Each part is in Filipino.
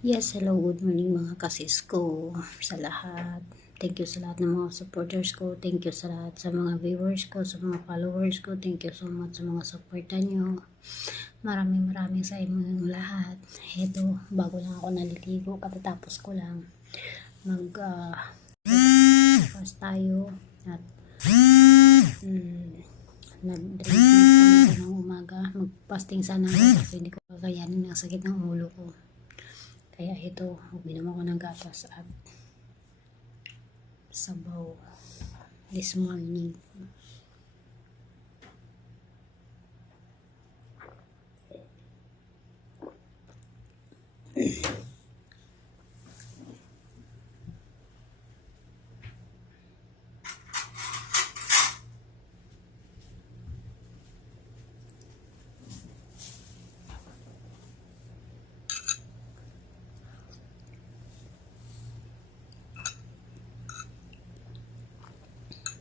Yes, hello, good morning mga kasis ko sa lahat. Thank you sa lahat ng mga supporters ko. Thank you sa lahat sa mga viewers ko, sa mga followers ko. Thank you so much sa mga supportan nyo. Maraming sa inyong lahat. Heto, bago lang ako naliligo, katatapos ko lang fast tayo at nag-drink pa ng umaga. Mag-fasting sana ako kasi hindi ko kakayanin ang sakit ng ulo ko. Kaya ito, uminom ako ng gatas at sabaw this morning.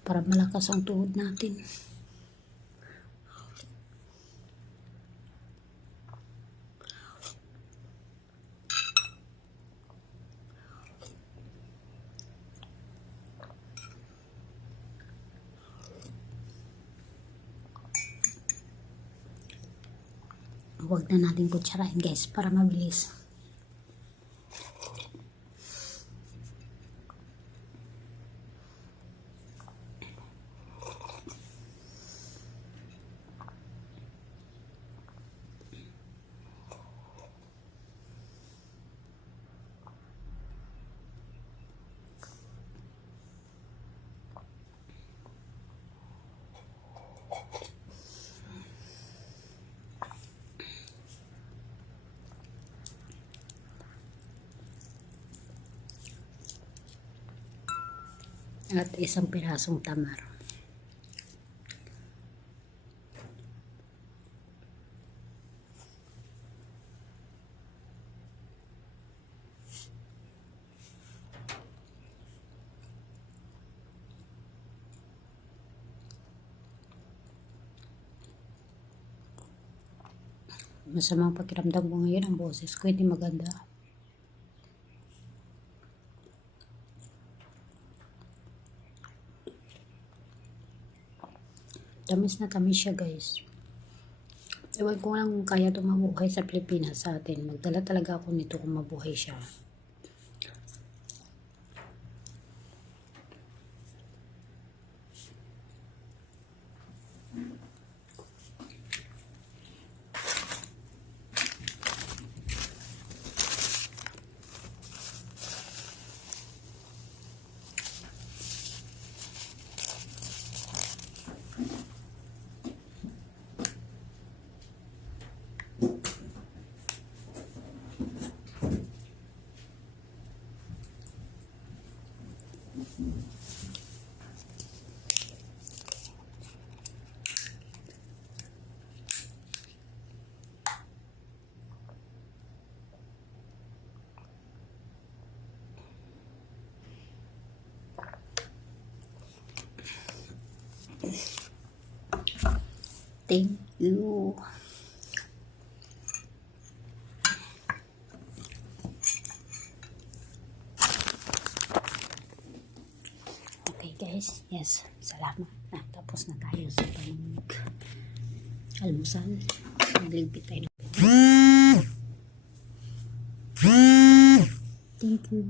Para malakas ang tuhod natin. Huwag na natin kutsarain guys para mabilis. At isang pirasong tamar. Masamang pakiramdam ko ngayon, ang boses ko hindi maganda. Tamis na tamis siya guys. Ewan ko lang kung kaya ito mabuhay sa Pilipinas sa atin. Magdala talaga ako nito kung mabuhay siya. Thank you. Okay guys, yes, salamat. Tapos na tayo sa pag-almusal. Naglimpit tayo ng Thank you.